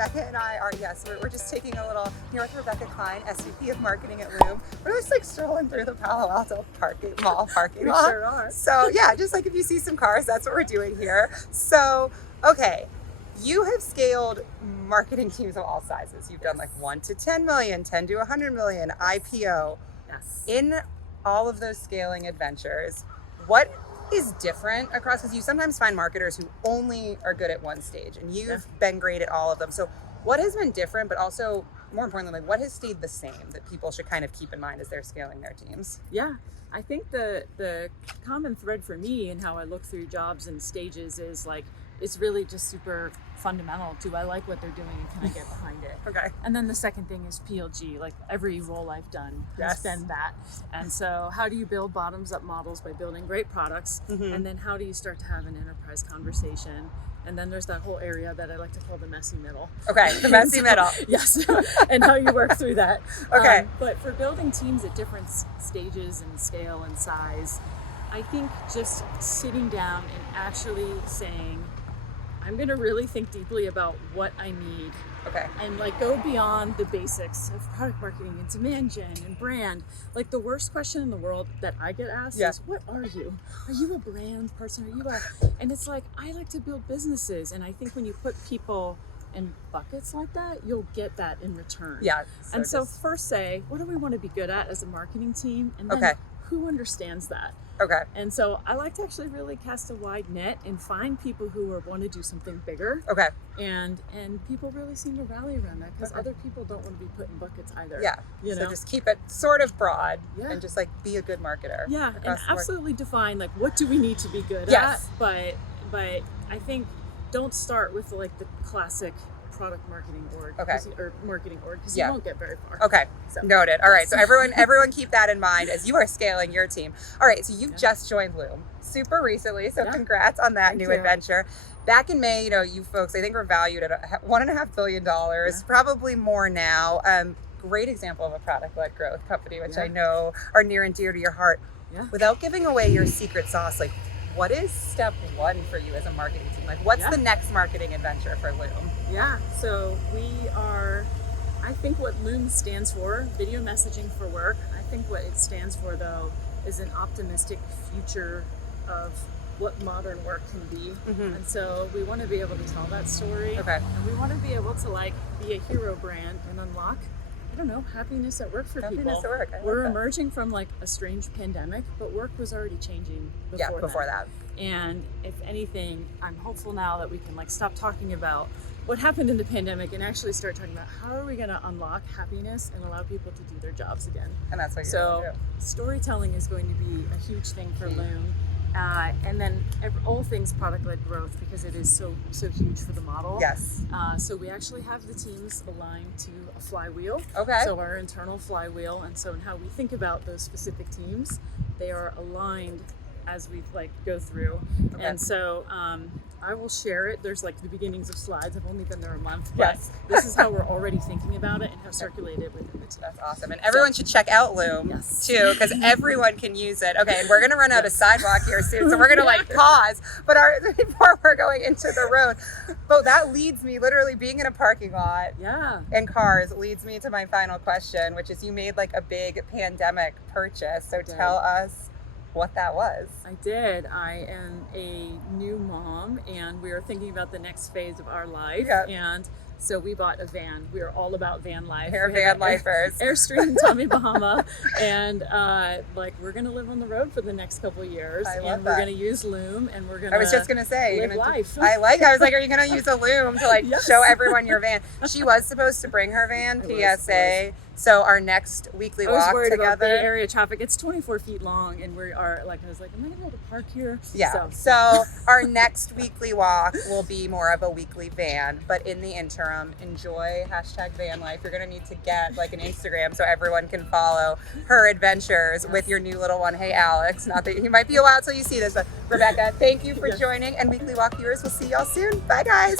Rebecca and I are, yes, we're just taking a little, here with Rebecca Kline, SVP of Marketing at Loom. We're just like strolling through the Palo Alto mall parking lot. We sure are. So yeah, just like if you see some cars, that's what we're doing here. So, okay, you have scaled marketing teams of all sizes. You've done like 1 to 10 million, 10 to 100 million, IPO. Yes. In all of those scaling adventures, what is different across, because you sometimes find marketers who only are good at one stage, and you've been great at all of them. So what has been different, but also more importantly, like what has stayed the same that people should kind of keep in mind as they're scaling their teams? Yeah, I think the common thread for me and how I look through jobs and stages is like, it's really just super fundamental. Do I like what they're doing and can I get behind it? Okay. And then the second thing is PLG. Like every role I've done has been that. And so how do you build bottoms up models by building great products? Mm-hmm. And then how do you start to have an enterprise conversation? And then there's that whole area that I like to call the messy middle. Okay, the messy middle. Yes, and how you work through that. Okay. But for building teams at different stages and scale and size, I think just sitting down and actually saying, I'm going to really think deeply about what I need. Okay. And like go beyond the basics of product marketing and demand gen and brand. Like the worst question in the world that I get asked is, what are you? Are you a brand person? Are you a, and it's like, I like to build businesses. And I think when you put people in buckets like that, you'll get that in return. Yeah. So first say, what do we want to be good at as a marketing team? And then who understands that? Okay. And so I like to actually really cast a wide net and find people who want to do something bigger. Okay. And people really seem to rally around that because other people don't want to be put in buckets either. Yeah. You know? So just keep it sort of broad and just like be a good marketer. Yeah. And absolutely define like what do we need to be good at? But I think don't start with like the classic product marketing org or marketing org because you won't get very far. Okay, so. Noted. All right, so everyone keep that in mind as you are scaling your team. All right, so you've just joined Loom super recently, so congrats on that new adventure. Back in May, you folks, I think were valued at $1.5 billion, probably more now. Great example of a product-led growth company, which I know are near and dear to your heart. Yeah. Without giving away your secret sauce, like what is step one for you as a marketing team? Like what's the next marketing adventure for Loom? Yeah, so I think what Loom stands for, video messaging for work, I think what it stands for though is an optimistic future of what modern work can be. Mm-hmm. And so we want to be able to tell that story. Okay. And we want to be able to like be a hero brand and unlock, I don't know, happiness at work for people. Happiness at work. We're emerging from like a strange pandemic, but work was already changing before that. And if anything, I'm hopeful now that we can like stop talking about what happened in the pandemic and actually start talking about how are we going to unlock happiness and allow people to do their jobs again. And that's what you're going to do. Storytelling is going to be a huge thing for Loom. And then all things product-led growth because it is so huge for the model. Yes. So we actually have the teams aligned to a flywheel. Okay. So our internal flywheel. And so in how we think about those specific teams, they are aligned as we like go through. Okay. And so I will share it. There's like the beginnings of slides. I've only been there a month, but this is how we're already thinking about it and have circulated within the team. That's awesome. And everyone should check out Loom too, because everyone can use it. Okay, and we're going to run out of sidewalk here soon, so we're going to like pause, but before we're going into the road. But that leads me, literally being in a parking lot and cars leads me to my final question, which is you made like a big pandemic purchase. So tell us what that was. I did. I am a new mom and we are thinking about the next phase of our life. And so we bought a van. We are all about van life. We're van lifers. Airstream, Tommy Bahama. And like we're going to live on the road for the next couple of years. And we're going to use Loom and we're going to I was just going to say. live life. I was like, are you going to use a Loom to like show everyone your van? She was supposed to bring her van, PSA. So our next weekly walk together. I was worried about Bay Area traffic. It's 24 feet long, and we are like, I was like, am I gonna be able to park here? Yeah. So our next weekly walk will be more of a weekly van, but in the interim, enjoy #vanlife. You're gonna need to get like an Instagram so everyone can follow her adventures with your new little one. Hey, Alex. Not that he might be a while till you see this, but Rebecca, thank you for joining. And weekly walk viewers, we'll see y'all soon. Bye, guys.